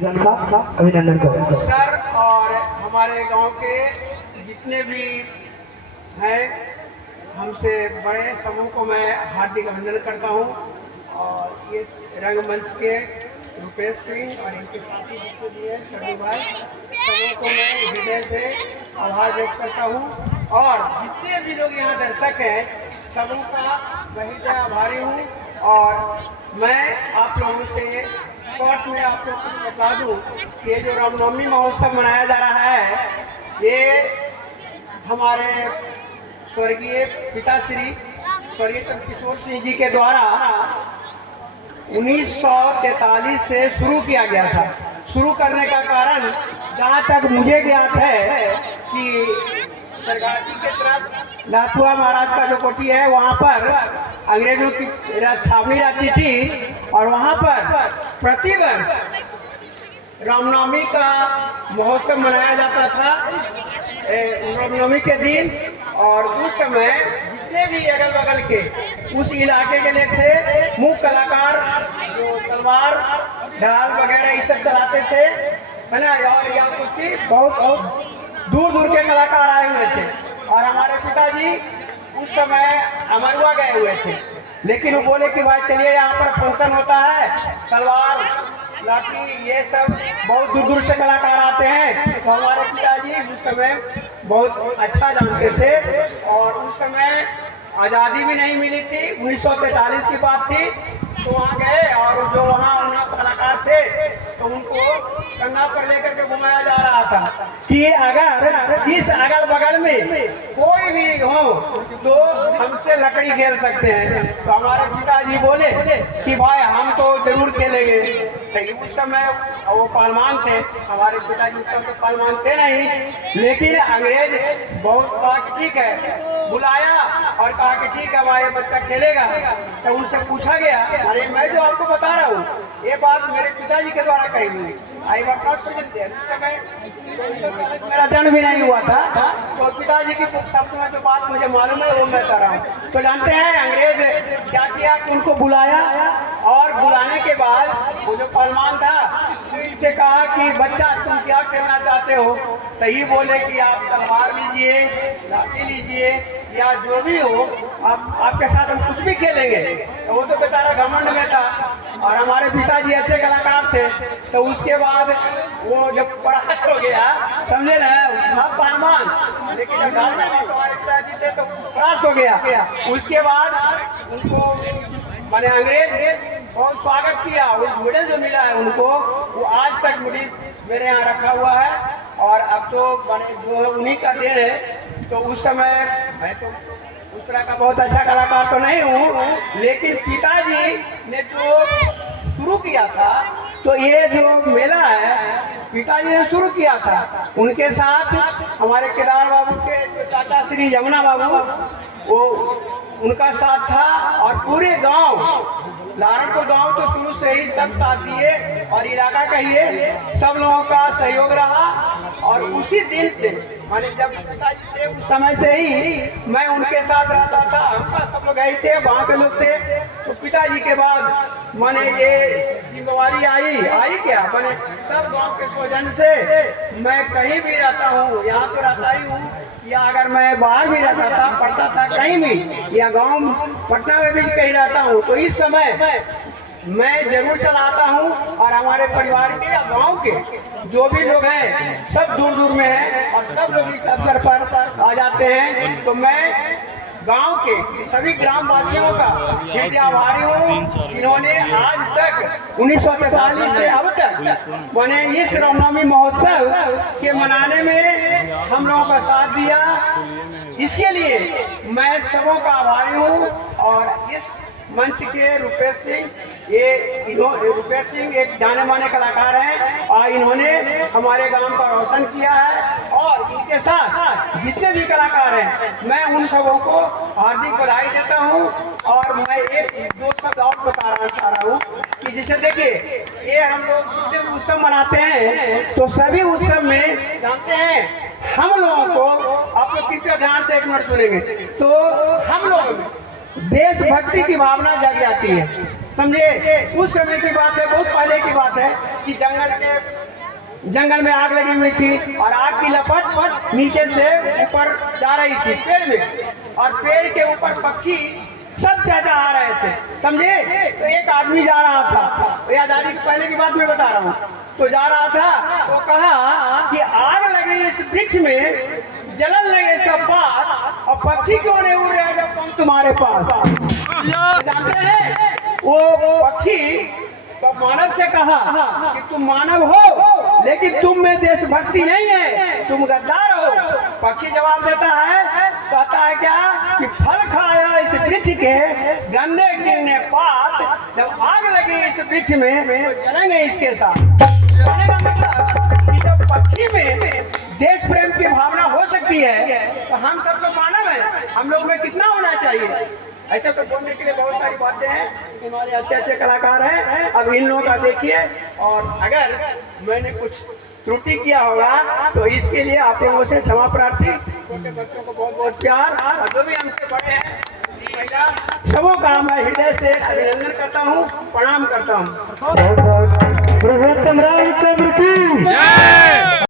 का अभिनंदन करें सर और हमारे गांव के जितने भी हैं हमसे बड़े समूह को मैं हार्दिक अभिनंदन करता हूं। और ये रंगमंच के रुपेश सिंह और इनके साथी जितने भी हैं सभी भाई सबों को मैं हृदय से आभार व्यक्त करता हूं। और जितने भी लोग यहाँ दर्शक हैं सबों का मैं हृदय आभारी हूँ। और मैं आप लोगों से शॉर्ट में आपको कुछ बता दूं कि ये जो रामनवमी महोत्सव मनाया जा रहा है ये हमारे स्वर्गीय पिताश्री स्वर्गीय चंद्रकिशोर सिंह जी के द्वारा 1943 से शुरू किया गया था। शुरू करने का कारण जहाँ तक मुझे ज्ञात है कि सरगाजी के तरफ नाथुआ महाराज का जो कोठी है वहाँ पर अंग्रेजों की छावनी रहती थी और वहाँ पर प्रतिवर्ष रामनवमी का महोत्सव मनाया जाता था रामनवमी के दिन। और उस समय जितने भी अगल बगल के उस इलाके के लोग थे मुख्य कलाकार जो तलवार ढाल वगैरह ये सब चलाते थे है ना। और यहाँ कुछ बहुत दूर दूर के कलाकार आए हुए थे। और हमारे पिताजी उस समय अमरुआ गए हुए थे लेकिन वो बोले कि भाई चलिए यहाँ पर फंक्शन होता है तलवार लाठी ये सब बहुत दूर दूर से कलाकार आते हैं। तो हमारे पिताजी उस समय बहुत अच्छा जानते थे। और उस समय आज़ादी भी नहीं मिली थी 1943 की बात थी। तो वहाँ गए और जो वहाँ कलाकार थे तो उनको कंधा पर लेकर के घुमाया जा रहा था कि अगर इस अगल बगल में कोई भी हो तो हमसे लकड़ी खेल सकते हैं। तो हमारे पिताजी बोले कि भाई हम तो जरूर खेलेंगे। तो उस समय वो पहलवान थे हमारे पिताजी उस समय तो पहलवान थे नहीं लेकिन अंग्रेज बहुत कहा कि ठीक है बुलाया और कहा कि ठीक है हमारे बच्चा खेलेगा। तो उनसे पूछा गया अरे मैं जो आपको बता रहा हूँ ये बात मेरे पिताजी के द्वारा कही हुई आई बात नॉट प्रेजेंट उस समय मेरा जन्म भी नहीं हुआ था। तो पिताजी की शब्द में जो बात मुझे मालूम है वो मैं कर रहा हूँ। तो जानते हैं अंग्रेज क्या किया कि उनको बुलाया और बुलाने के बाद वो जो पहलवान था तो इनसे कहा कि बच्चा तुम क्या खेलना चाहते हो। तो ही बोले कि आप तलवार लीजिए लाठी लीजिए या जो भी हो आपके साथ हम कुछ भी खेलेंगे। तो वो तो बेचारा घमंड में था और हमारे पिताजी अच्छे कलाकार थे। तो उसके बाद वो जब परास्त हो गया समझे ना पहलवान लेकिन हमारे पिताजी थे तो परास्त हो गया। उसके बाद उनको मैंने अंग्रेज बहुत स्वागत किया। उस मेडल जो मिला है उनको वो आज तक मेडल मेरे यहाँ रखा हुआ है। और अब तो जो उन्हीं का देन है। तो उस समय मैं तो उस तरह का बहुत अच्छा कलाकार तो नहीं हूँ लेकिन पिताजी ने जो शुरू किया था तो ये जो मेला है पिताजी ने शुरू किया था। उनके साथ हमारे केदार बाबू के चाचा श्री यमुना बाबू वो उनका साथ था और पूरे गांव लारनपुर गांव तो शुरू से ही सब साथ दिए और इलाका कहिए सब लोगों का सहयोग रहा। और उसी दिन से माने जब पिताजी थे उस समय से ही मैं उनके साथ रहता था। हमका सब लोग गए थे वहाँ के लोग थे। तो पिताजी के बाद माने ये जिम्मेवारी आई क्या माने सब गांव के स्वजन से मैं कहीं भी रहता हूँ यहाँ तो रहता ही हूँ या अगर मैं बाहर भी रहता था पढ़ता था कहीं भी या गांव पटना में भी कहीं रहता हूँ तो इस समय मैं जरूर चलाता हूँ। और हमारे परिवार के या गांव के जो भी लोग हैं सब दूर दूर में हैं और सब लोग इस अवसर पर आ जाते हैं। तो मैं गांव के सभी ग्रामवासियों का हृदय आभारी हूँ। इन्होंने आज तक 1943 से अब तक मैंने इस रामनवमी महोत्सव के मनाने में हम लोगों का साथ दिया। इसके लिए मैं सबों का आभारी हूँ। और इस मंच के रुपेश सिंह एक जाने माने कलाकार हैं और इन्होंने हमारे गांव का रोशन किया है। और इनके साथ जितने भी कलाकार हैं मैं उन सबों को हार्दिक बधाई देता हूं। और मैं एक दो शब्द और बताना चाह रहा हूं कि जैसे देखिए ये हम लोग जितने भी उत्सव मनाते हैं तो सभी उत्सव में जानते हैं हम लोगों को आप लोग कृपया ध्यान से एक मिनट सुनेंगे तो हम लोग देशभक्ति की भावना जग जाती है। समझे? उस समय की बात है, बहुत पहले की बात है कि जंगल में आग लगी हुई थी और आग की लपट नीचे से ऊपर जा रही थी पेड़ में, और पेड़ के ऊपर पक्षी सब चाचा आ रहे थे, समझे? तो एक आदमी जा रहा था, या दादी पहले की बात मैं बता रहा हूँ, तो जा रहा था तो कहा कि आग लगी इस वृक्ष में, जलन लगे सब बात, और पक्षी क्यों नहीं उड़ रहे जब तुम तुम्हारे पास? जानते हैं वो पक्षी तो मानव से कहा कि तुम मानव हो लेकिन तुम में देशभक्ति नहीं है, तुम गद्दार हो। पक्षी जवाब देता है, कहता है क्या कि फल खाया इस वृक्ष के गंदे गिरने पात, जब आग लगी इस वृक्ष में तो जलेंगे इसके साथ। कहने का मतलब कि जब पक्षी में देश प्रेम की भावना हो सकती है तो हम सब लोग मानव हैं, हम लोग में कितना होना चाहिए? ऐसे तो बोलने के लिए बहुत सारी बातें हैं, हमारे अच्छे अच्छे कलाकार हैं। अब इन लोगों का देखिए, और अगर मैंने कुछ त्रुटि किया होगा तो इसके लिए आप लोगों से क्षमा प्रार्थी। छोटे बच्चों को बहुत बहुत प्यार, और जो भी हमसे बड़े हैं महिला सबों का मैं हृदय से अभिनंदन करता हूँ, प्रणाम करता हूँ। बहुत बहुत पुरुषोत्तम रामचंद्र की जय।